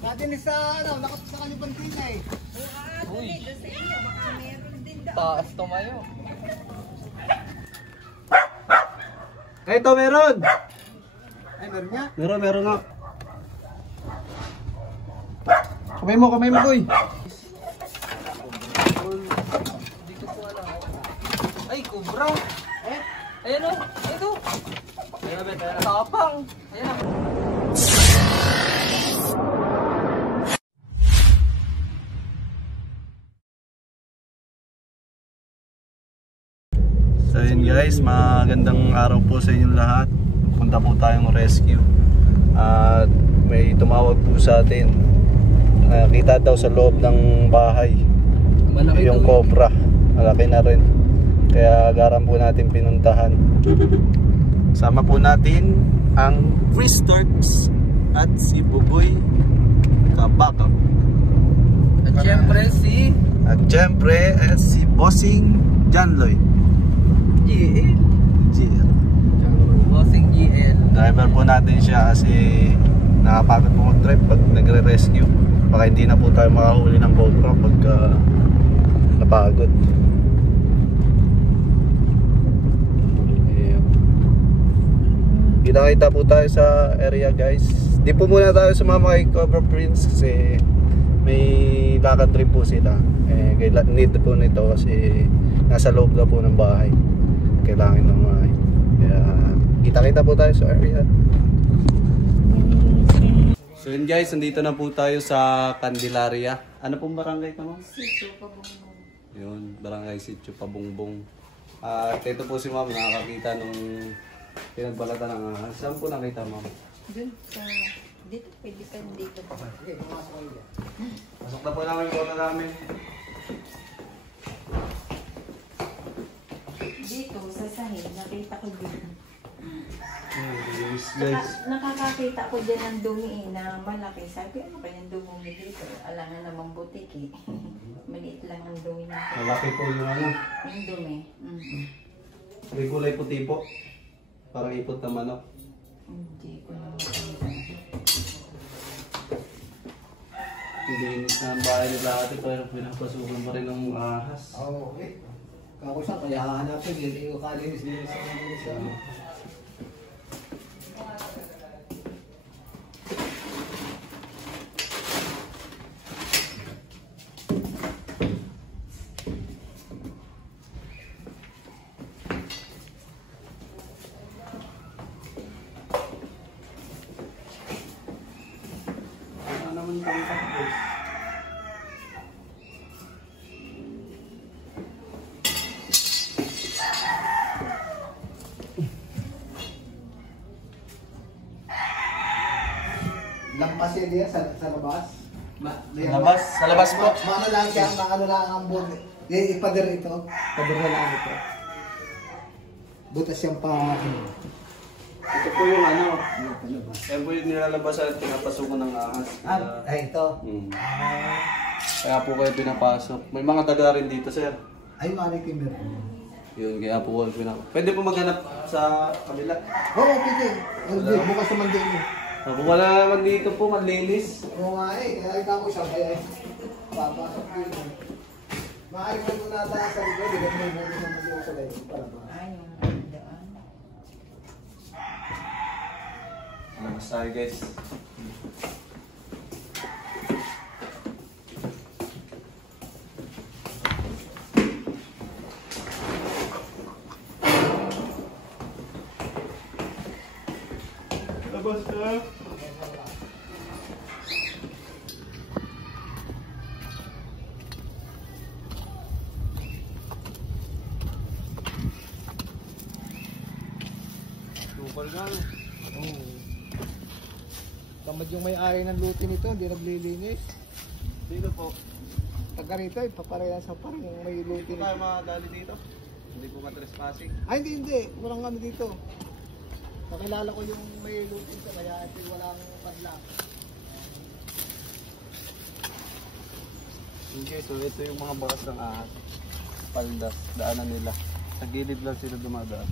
Natin sa ano, sa kanyang pantina eh. Uy, Baka meron din daw. taas tumayo. Ito meron! Ay, meron nga? Meron nga. Kamay mo, Koy. Hindi ko po alam. Ay, kubra. Ayan o, ito. Tapang. Ayan o. So yun guys, magandang araw po sa inyong lahat. Punta po tayong rescue. At may tumawag po sa atin. Nakita daw sa loob ng bahay Malaki yung daw. cobra. Malaki na rin. Kaya agaran po natin pinuntahan. Sama po natin ang Chris Torps at si Buboy Kabakab. At syempre si Bossing Janloy. GL. GL. Bossing GL. Driver po natin siya kasi nakapagod po mag-drive pag nagre-rescue. Baka hindi na po tayo makahuli ng cobra pagka napagod. Kita-kita po tayo sa area guys. Di po muna tayo sumama kay Cobra Prince kasi may lakad rin po sila. Need po nito kasi nasa loob na po ng bahay. Kailangan ng bahay. Kaya kita-kita po tayo sa area. So yun guys, nandito na po tayo sa Candelaria. Ano pong barangay ka mo? Sitio Pabungbong. Yun, barangay Sitio Pabungbong. At ito po si ma'am, nakakakita nung pinagbalatan ng ahas. Saan po nakita ma'am? Dun sa... Dito, pwede ka dito. Pasok na po namin yung bola namin. Dito, sa sahig, nakita ko din. Yes, Saka, guys. nakakakita ko din ng dumi na malaki. Sabi, ano kayang dumi dito? Alangan namang butik eh. Maliit lang ang dumi na. Malaki po yung ano. Yung dumi. May kulay puti po. Parang ipot na manok. Hindi ko naman nakita. Linis na ang bahay nila ate pero pinapasukan pa rin ng ahas. Oo, okay. Kako siya, kaya hahanapin, hindi ko kalinis-linis ang linis. Ano naman yung tangkap guys? Lampasin niya sa labas. Sa labas po. Maano lang siya, maano lang ang buti. Ipader ito. Pader na lang ito. Butas siyang pa... Ito po yung ano. Yan po yung nilalabasan at pinapasukan ng ahas. Ay, ito. Kaya po kayo pinapasok. May mga taga rin dito sir. Ay, mali kayo Yun, kaya po kayo pinapasok. Pwede po maghanap sa kabila. Oo, pwede. Bukas naman din eh. Kung wala naman dito po, malinis. Oo nga eh, kaya ikaw ko siya kaya papasok dito. Maaari mo muna tayo sa likod, bigyan mo yung buti naman dito sa likod para ba? Ay, yung daan. Labas tayo guys. Labas ka. Super nga. Oo. Tamad yung may-ari ng luti nito, hindi naglilinis. Dito po. Taga rito, ipaparehas sa parang may luti Hindi tayo nito. makadali dito. Hindi po matrespassing. Ay, hindi. Walang ano dito. Nakilala ko yung may luti nito, kaya ito walang padla. Okay, so ito yung mga bakas ng ahas. Paldas, daanan nila. Sa gilid lang sila dumadaan.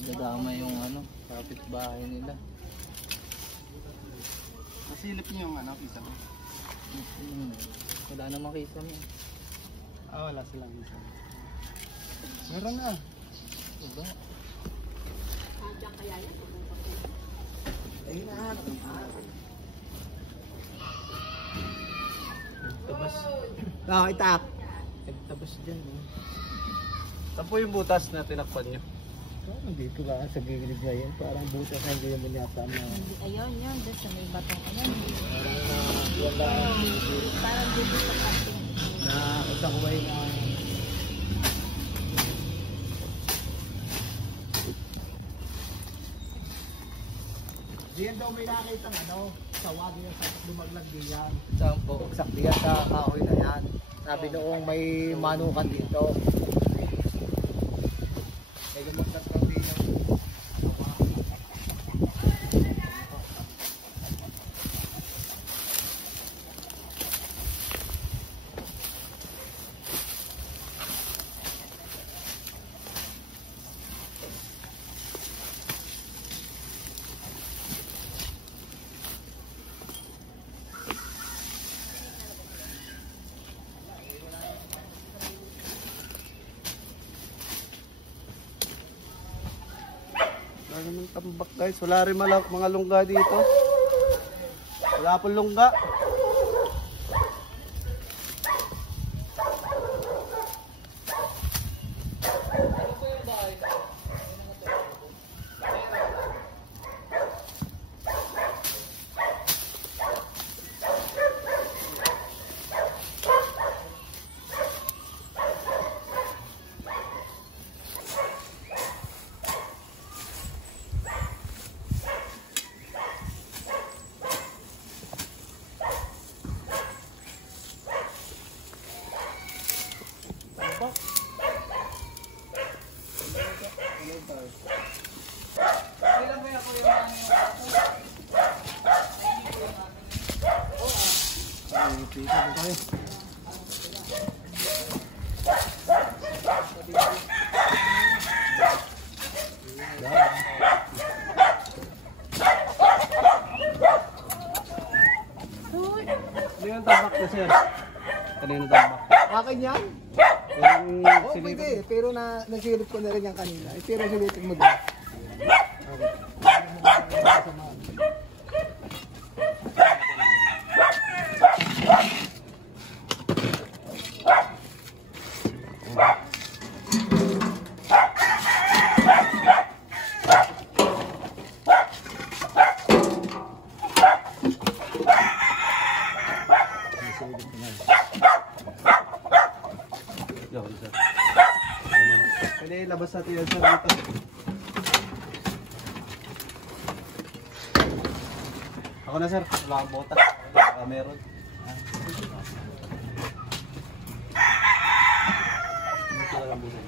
Nadadama yung ano, kapitbahay nila. Masilip niyo yung ano, kita mo. Wala namang kisame. Wala silang isa. Meron na. Diba? Ay, nahanap. Tabas. Itap. Nagtabas dyan. Saan po yung butas na tinakpan nyo? Dito ka sa gilid na yan. Parang butas na hindi naman yata na. Ayun, yun. Doon sa may batong. Ayun. Wala. Parang dito sa ating. Na isang way na. Diyan daw may nakita ng ano. Sawa diyan sa lumaglag diyan. Saan po? Bagsak diyan sa kahoy na yan. Sabi noong may manukan dito. May lumaglag daw diyan. Wala naman tambak guys. Wala rin mga lungga dito. Wala pong lungga. Ano yung tambak na sir? Kanino tambak? Akin yan? Yung Oo, silip- pwede. Pero nasilip ko na rin yan kanina. Pero silipin mo din. Yun, sir. Pwede labas natin yan sir dito. Ako na sir, wala akong bota. Meron. Ito na lang muna.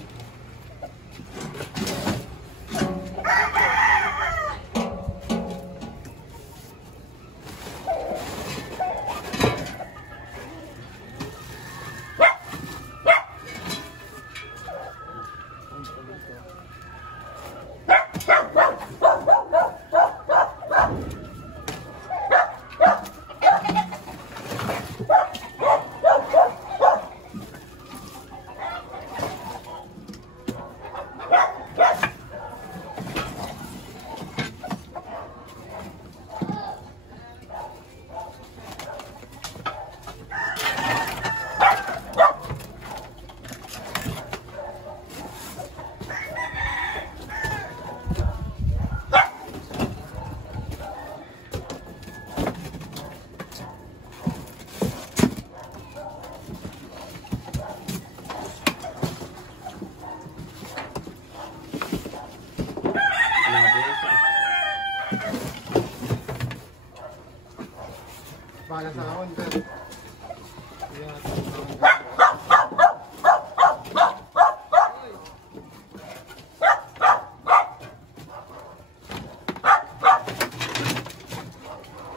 Para sa akon, sir.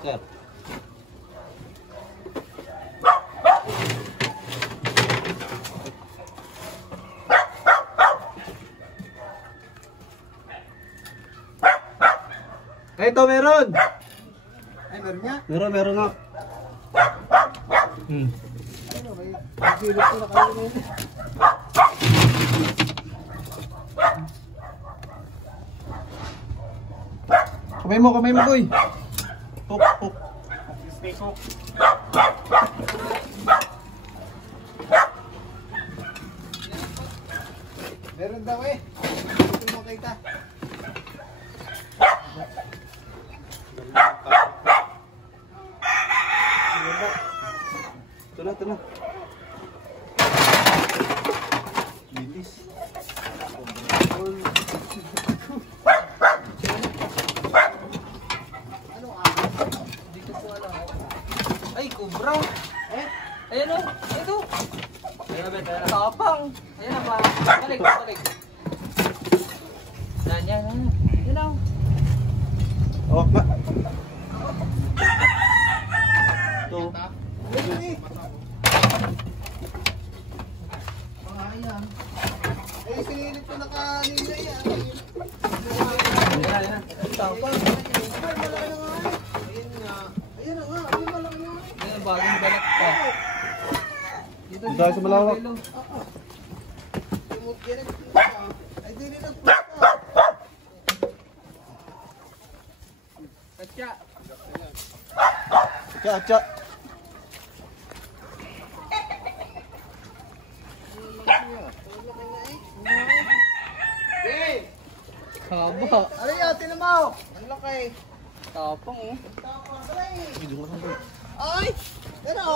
Sir. ito meron. Ay, meron nga. Meron nga. Ano, may silip ko na kayo ngayon. Kamay mo, boy. Hook. Meron daw eh. Ito mo kita. Ito na. Bilis. Hindi ko po alam. Ay, kubra. Eh? Ayan o. Ito. Tapang. Ayan o. Balik. Yan. Yan o. Hawak ba? Ito. Meron eh. Ayan. Eh, sinilip ko na kanina yan. Ayan. Tapang. Ay, malaki na nga. Ayan nga. Ayan na nga. Ayan, malaki na nga. Ayan, bagong balat pa. Dito Dahil sa malawak. Timot yan. Ay, di nila pusta. Katya. Atya. Eh! Haba. Ano yan? Tinamaw! Ang laki. Tapang o. Ay! Ano?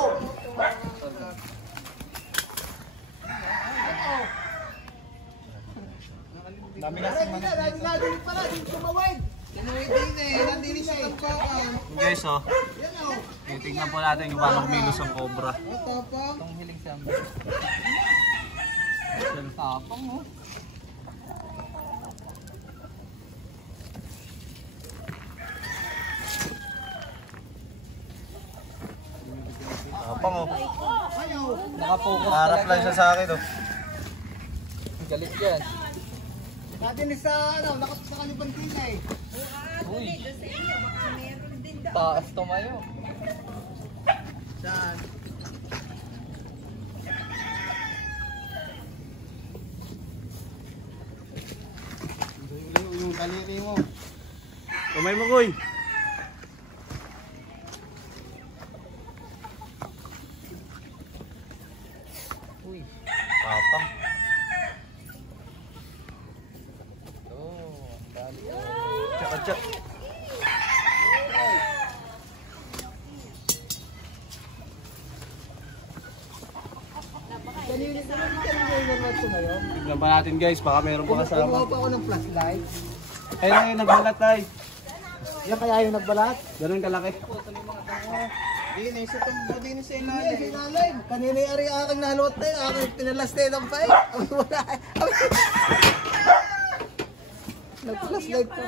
Dami na sa mga. Nandito pala. Dito tumawid. Tumawid din eh. Nandito siya tampakan. Guys, oh. Yan o. Titignan po natin kung paano kumilos ang cobra. O, tapang. Itong hiling sa amin. Tapang o. Tapang, oh. Ayaw. Nakapokus Harap lang siya sa akin, oh. Galit yan. Natin sa ano. Sa kanyang tila eh. Uy. Taas tumayo. Saan? Yung daliri mo. Kamay mo, Koy. Uy. Tapang. Oh, dali. Atya. Kanina yung naman tumayo. Tignan pa natin, guys. Baka meron pa Kumuha kasama. pa ako ng flashlight. Ayun, nagbalat tayo. Yan kaya yung nagbalat? Ganun kalaki. Hindi, naisitong mo din sa Hindi, sinalim. Kanina yung ari aking naluot na yun. Aking pinalastay ng fight. Wala. Nag-flashlight pa.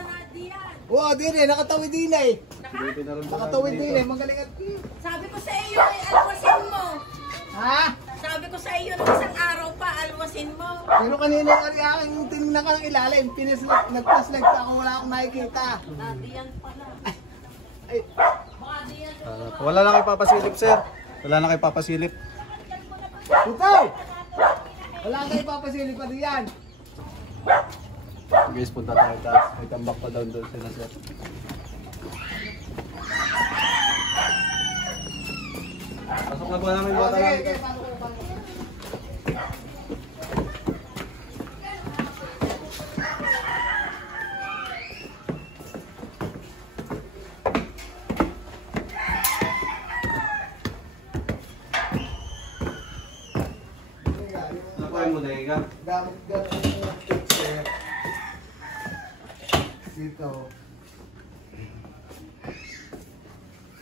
Oo, din eh. Nakatawid din eh. Nakatawid din eh. Magaling at Sabi ko sa iyo, alwasin mo. ha? Sabi ko sa iyo, nung isang araw pa, alwasin mo. Pero kanina yung ari aking tinignan ka ng ilalim. Nag-flashlight pa ako. Wala akong nakikita. Nadiyan pala. Ay, Baka diyan. Wala na kayo papasilip, sir. Wala na kayo papasilip. ito! Wala kayo papasilip pa diyan. Guys, punta tayo taas. May tambak pa down sila, sir. Pasok na po namin Oh, bata sige, namin. sige. Paano ko? Ano po yung bodega? Gamit yung picture. Dito.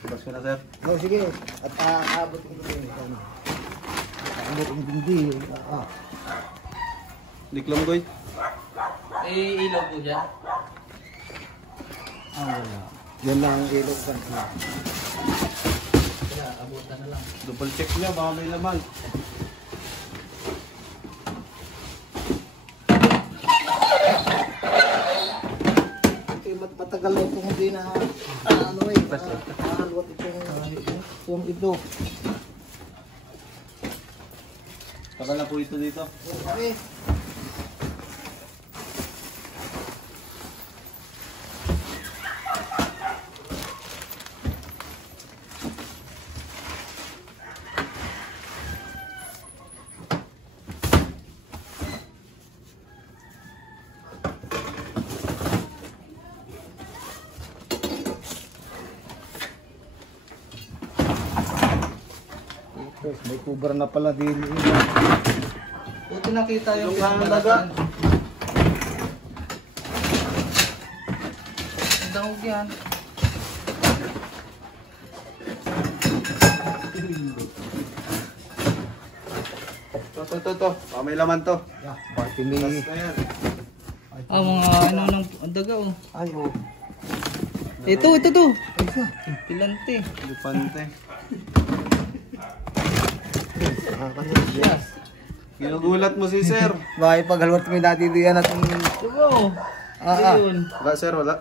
Bas ko na, sir. Oh, sige. At aabot ko din. Aabot ko din. Diklom, Koy. Eh, ilaw po dyan. Wala. Yan lang ang ilog kan. Kaya, abutan na lang. Double check niya, baka may laman. Okay, matagal na itong hindi na ano eh, nakahalwat itong ito. Tagal na po ito dito. Okay. May kubra na pala din. Buti nakita yung Yung daga. Ang dahog yan. To. May laman to. Yeah, party me. Tas na yan. Mga ano ng ang daga oh. Ay, oh. Ito. Pilante. Lupante. Yes. Ginugulat mo si sir. Bakit pag halwat mo dati diyan at Oo. Ayun. Wala sir, wala.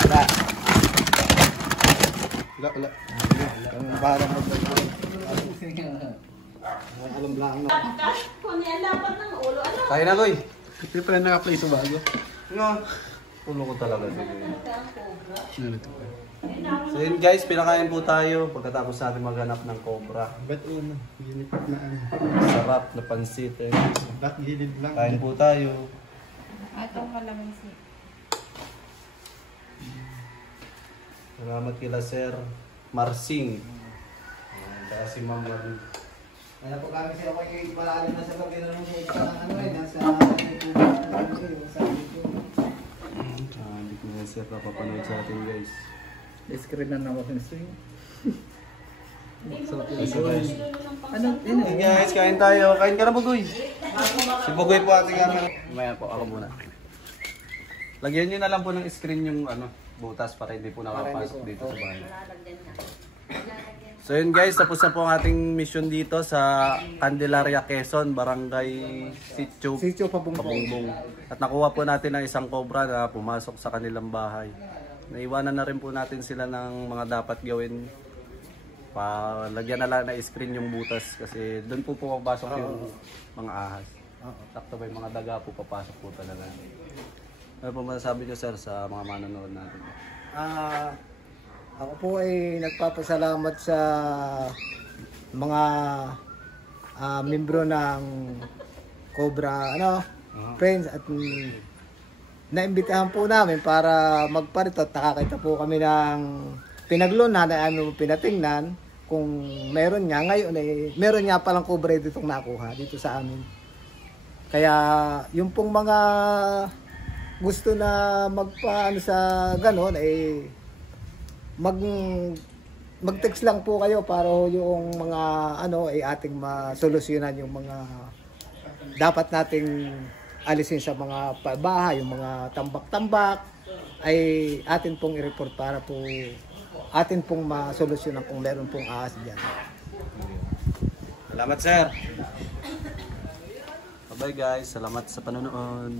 wala. Wala. Kami bahala mag-alwat. Alam lang na. Kung yan dapat ng ulo, ano? Kaya na, Goy. Hindi pa rin naka-play sa bago. Ano? Pulo ko talaga. So yun guys, pinakain po tayo pagkatapos natin maghanap ng cobra. Ba't una? Unipot na ano? Sarap na pansit eh. Ba't gilid lang? Kain po tayo. Atong kalamansi. Salamat kila Sir Marsing. Kaya si Ma'am Marie. Kaya po kami sila ko yung malalim na sa gabi na nung sa ano eh, nasa Hindi ko na sir napapanood sa atin guys. Screen na naman ng swing. Ano? Hey guys, kain tayo. Kain ka na Bugoy. Si Bugoy po ating ano. Maya po, ako muna. Lagyan nyo na lang po ng screen yung ano, butas para hindi po nakapasok dito sa bahay. So yun guys, tapos na po ang ating mission dito sa Candelaria, Quezon, Barangay Sitio Pabungbong. At nakuha po natin ang isang cobra na pumasok sa kanilang bahay. Naiwanan na rin po natin sila ng mga dapat gawin. Lagyan na lang na screen yung butas kasi doon po papasok yung mga ahas. Takto ba yung mga daga po papasok po talaga. Ano po masasabi nyo sir sa mga manonood natin? Ako po ay nagpapasalamat sa mga membro ng Cobra Friends at naimbitahan po namin para magparito at nakakita po kami ng pinagluna na ano pinatingnan kung meron nga ngayon meron nga palang Cobra ditong nakuha dito sa amin. Kaya yung pong mga gusto na magpaano sa ganon mag-text lang po kayo para yung mga ating masolusyonan yung mga dapat nating alisin sa mga bahay, yung mga tambak-tambak ay atin pong i-report para po atin pong masolusyonan kung meron pong ahas diyan. Salamat sir. Bye guys, salamat sa panonood.